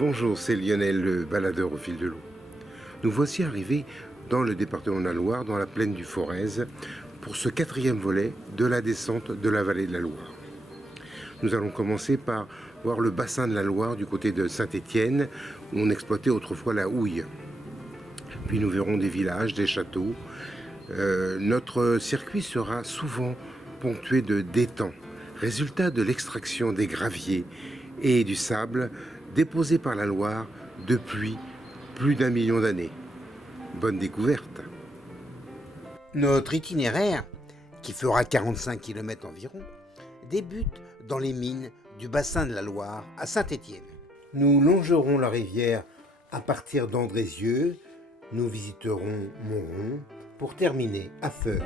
Bonjour, c'est Lionel, le baladeur au fil de l'eau. Nous voici arrivés dans le département de la Loire, dans la plaine du Forez, pour ce quatrième volet de la descente de la vallée de la Loire. Nous allons commencer par voir le bassin de la Loire du côté de Saint-Étienne, où on exploitait autrefois la houille. Puis nous verrons des villages, des châteaux. Notre circuit sera souvent ponctué de d'étangs, résultat de l'extraction des graviers et du sable déposés par la Loire depuis plus d'1 million d'années. Bonne découverte. Notre itinéraire, qui fera 45 km environ, débute dans les mines du bassin de la Loire à Saint-Étienne. Nous longerons la rivière à partir d'Andrézieux. Nous visiterons Montrond pour terminer à Feurs.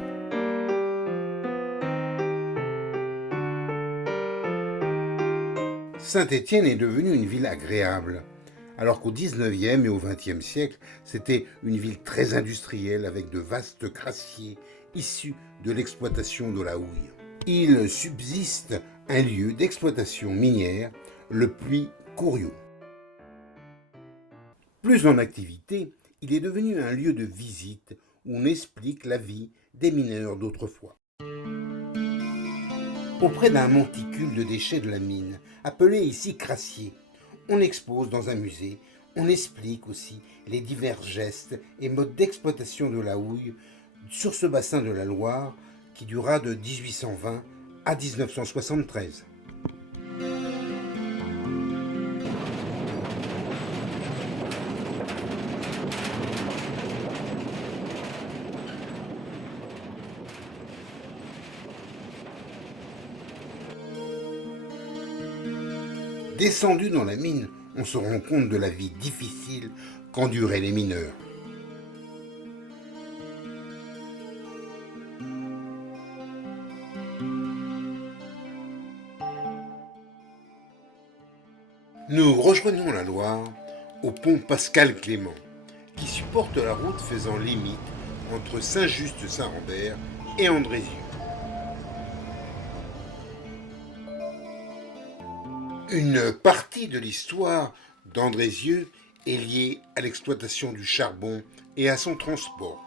Saint-Étienne est devenue une ville agréable, alors qu'au 19e et au 20e siècle, c'était une ville très industrielle avec de vastes grassiers issus de l'exploitation de la houille. Il subsiste un lieu d'exploitation minière, le puits Couriot. Plus en activité, il est devenu un lieu de visite où on explique la vie des mineurs d'autrefois. Auprès d'un monticule de déchets de la mine, appelé ici crassier, on expose dans un musée, on explique aussi les divers gestes et modes d'exploitation de la houille sur ce bassin de la Loire qui dura de 1820 à 1973. Descendu dans la mine, on se rend compte de la vie difficile qu'enduraient les mineurs. Nous rejoignons la Loire au pont Pascal-Clément, qui supporte la route faisant limite entre Saint-Just-Saint-Rambert et Andrézieux. Une partie de l'histoire d'Andrézieux est liée à l'exploitation du charbon et à son transport.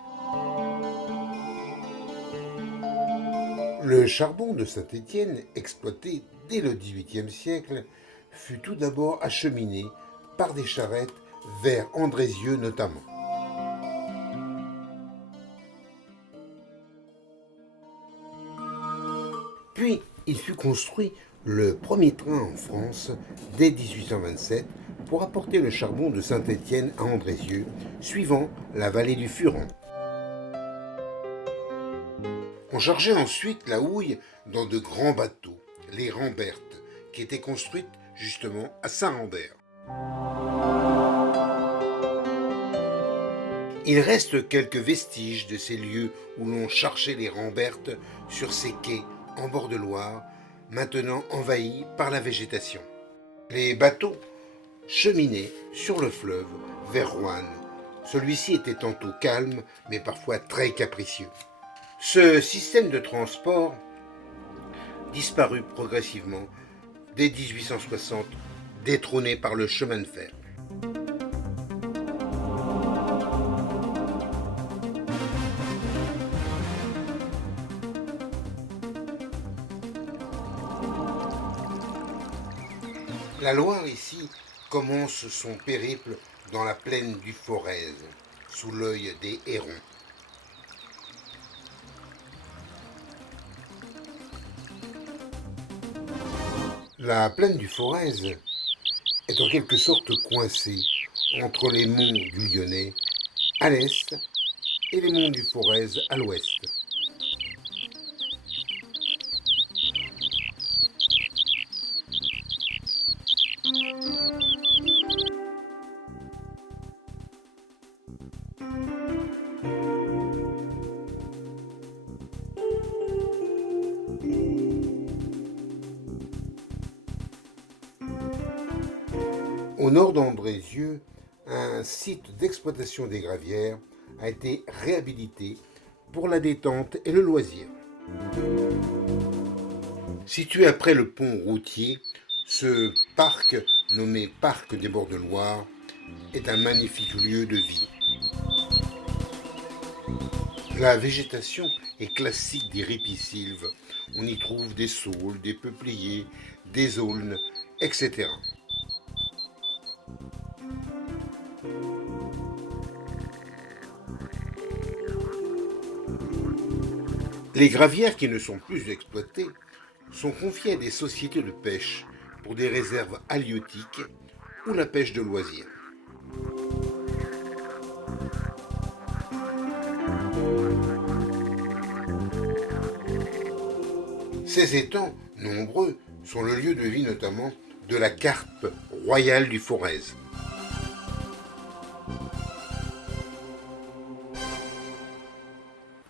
Le charbon de Saint-Étienne, exploité dès le XVIIIe siècle, fut tout d'abord acheminé par des charrettes vers Andrézieux notamment. Puis, il fut construit le premier train en France dès 1827 pour apporter le charbon de Saint-Étienne à Andrézieux, suivant la vallée du Furan. On chargeait ensuite la houille dans de grands bateaux, les Rambertes, qui étaient construites justement à Saint-Rambert. Il reste quelques vestiges de ces lieux où l'on chargeait les Rambertes sur ces quais en bord de Loire, maintenant envahis par la végétation. Les bateaux cheminaient sur le fleuve vers Roanne. Celui-ci était tantôt calme, mais parfois très capricieux. Ce système de transport disparut progressivement dès 1860, détrôné par le chemin de fer. La Loire ici commence son périple dans la plaine du Forez, sous l'œil des hérons. La plaine du Forez est en quelque sorte coincée entre les monts du Lyonnais à l'est et les monts du Forez à l'ouest. Au nord d'Andrézieux, un site d'exploitation des gravières a été réhabilité pour la détente et le loisir. Situé après le pont routier, Ce parc, nommé Parc des Bords de Loire, est un magnifique lieu de vie. La végétation est classique des ripisylves. On y trouve des saules, des peupliers, des aulnes, etc. Les gravières qui ne sont plus exploitées sont confiées à des sociétés de pêche pour des réserves halieutiques ou la pêche de loisirs. Ces étangs, nombreux, sont le lieu de vie notamment de la carpe royale du Forez.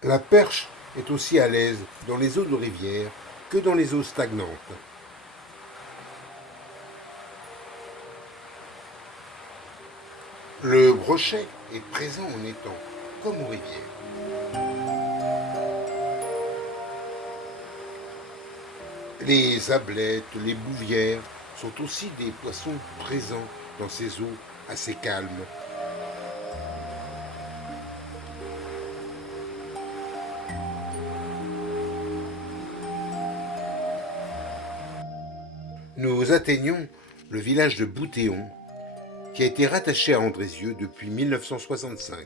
La perche est aussi à l'aise dans les eaux de rivière que dans les eaux stagnantes. Le brochet est présent en étang, comme aux rivières. Les ablettes, les bouvières sont aussi des poissons présents dans ces eaux assez calmes. Nous atteignons le village de Boutéon, qui a été rattaché à Andrézieux depuis 1965.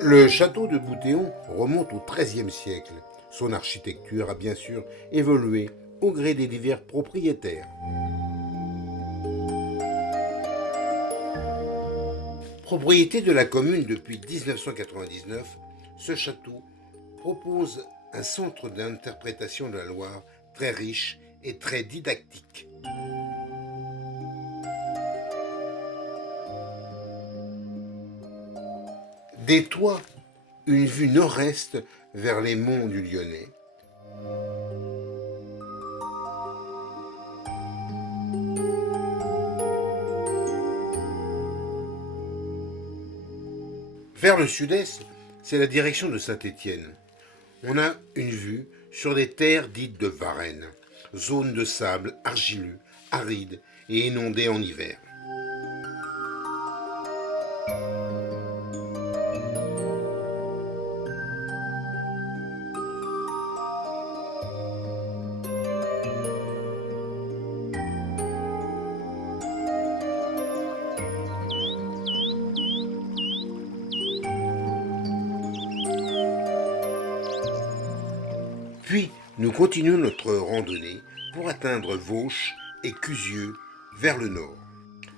Le château de Boutéon remonte au XIIIe siècle. Son architecture a bien sûr évolué au gré des divers propriétaires. Propriété de la commune depuis 1999, ce château propose un centre d'interprétation de la Loire très riche et très didactique. Des toits, une vue nord-est vers les monts du Lyonnais. Vers le sud-est, c'est la direction de Saint-Étienne. On a une vue sur des terres dites de Varennes, zone de sable argileux, aride et inondée en hiver. Puis, nous continuons notre randonnée pour atteindre Vauches et Cusieux vers le nord.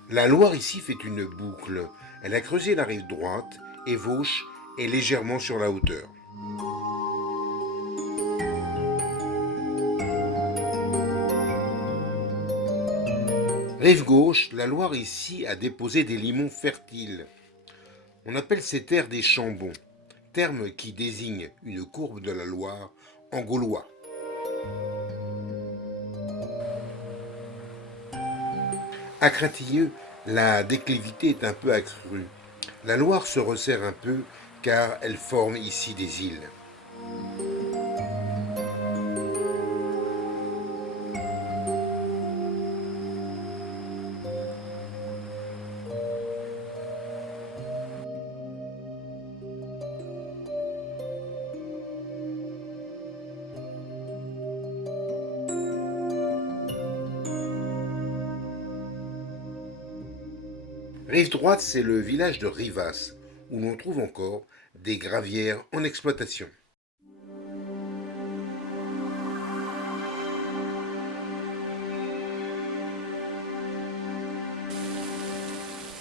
La Loire ici fait une boucle. Elle a creusé la rive droite et Vauches est légèrement sur la hauteur. Rive gauche, la Loire ici a déposé des limons fertiles. On appelle ces terres des chambons, terme qui désigne une courbe de la Loire en gaulois. À Cratilleux, la déclivité est un peu accrue. La Loire se resserre un peu car elle forme ici des îles. Rive droite, c'est le village de Rivas, où l'on trouve encore des gravières en exploitation.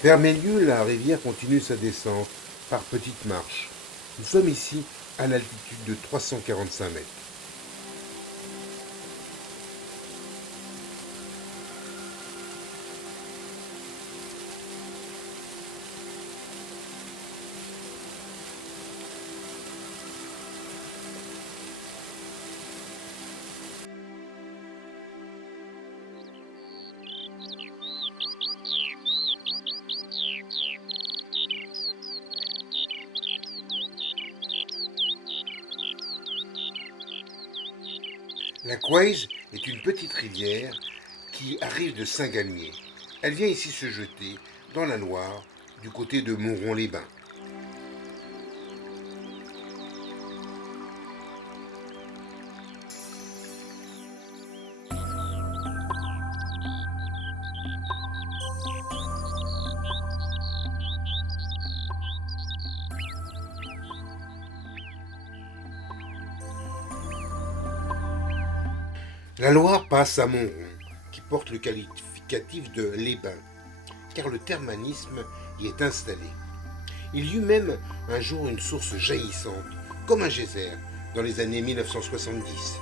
Vers Mélieu, la rivière continue sa descente par petites marches. Nous sommes ici à l'altitude de 345 mètres. La Couëge est une petite rivière qui arrive de Saint-Galmier. Elle vient ici se jeter dans la Loire, du côté de Montrond-les-Bains. La Loire passe à Montrond, qui porte le qualificatif de les Bains, car le thermalisme y est installé. Il y eut même un jour une source jaillissante, comme un geyser, dans les années 1970.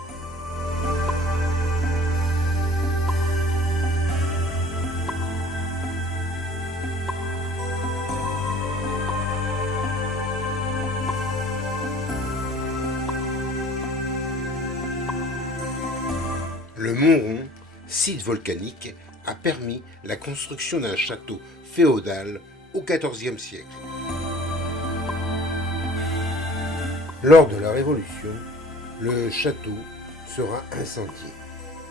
Le Montrond, site volcanique, a permis la construction d'un château féodal au XIVe siècle. Lors de la Révolution, le château sera incendié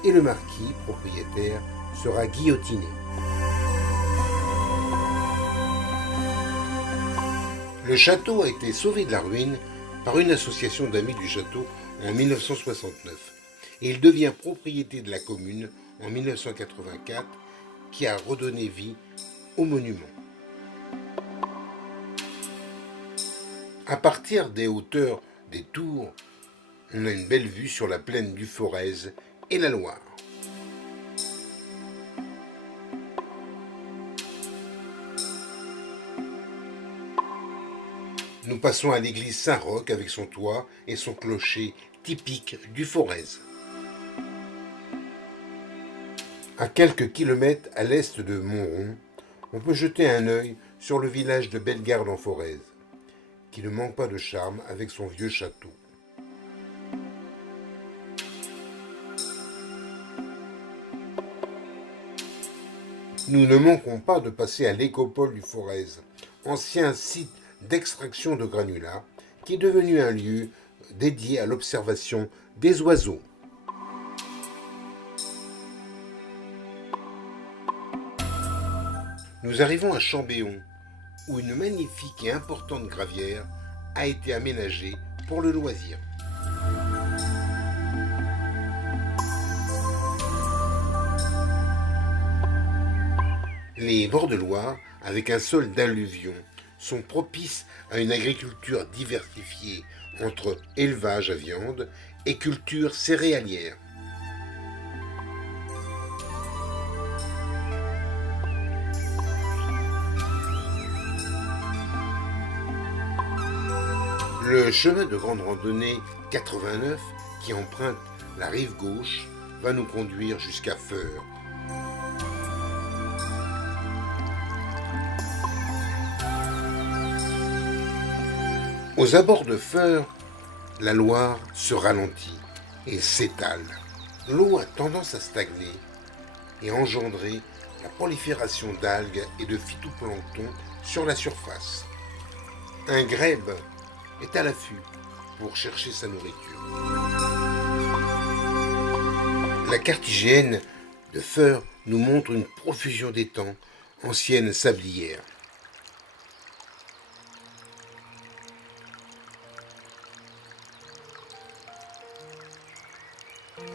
et le marquis, propriétaire, sera guillotiné. Le château a été sauvé de la ruine par une association d'amis du château en 1969. Et il devient propriété de la commune en 1984, qui a redonné vie au monument. À partir des hauteurs des tours, on a une belle vue sur la plaine du Forez et la Loire. Nous passons à l'église Saint-Roch avec son toit et son clocher typique du Forez. À quelques kilomètres à l'est de Montrond, on peut jeter un œil sur le village de Bellegarde en Forez, qui ne manque pas de charme avec son vieux château. Nous ne manquons pas de passer à l'Écopole du Forez, ancien site d'extraction de granulats, qui est devenu un lieu dédié à l'observation des oiseaux. Nous arrivons à Chambéon, où une magnifique et importante gravière a été aménagée pour le loisir. Les bords de Loire, avec un sol d'alluvions, sont propices à une agriculture diversifiée entre élevage à viande et culture céréalière. Le chemin de grande randonnée 89, qui emprunte la rive gauche, va nous conduire jusqu'à Feurs. Aux abords de Feurs, la Loire se ralentit et s'étale. L'eau a tendance à stagner et engendrer la prolifération d'algues et de phytoplancton sur la surface. Un grèbe est à l'affût pour chercher sa nourriture. La carte IGN de Feurs nous montre une profusion d'étangs, anciennes sablières.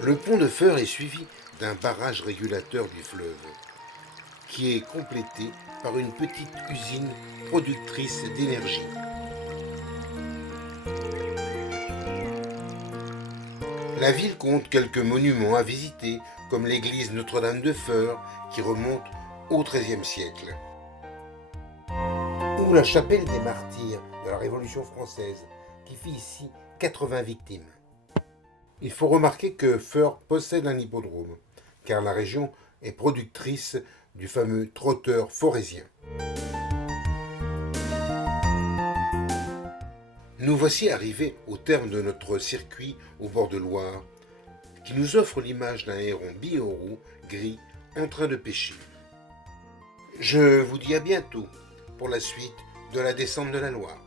Le pont de Feurs est suivi d'un barrage régulateur du fleuve, qui est complété par une petite usine productrice d'énergie. La ville compte quelques monuments à visiter, comme l'église Notre-Dame de Feurs, qui remonte au XIIIe siècle, ou la chapelle des martyrs de la Révolution française, qui fit ici 80 victimes. Il faut remarquer que Feurs possède un hippodrome, car la région est productrice du fameux trotteur forésien. Nous voici arrivés au terme de notre circuit au bord de Loire, qui nous offre l'image d'un héron bihoreau gris en train de pêcher. Je vous dis à bientôt pour la suite de la descente de la Loire.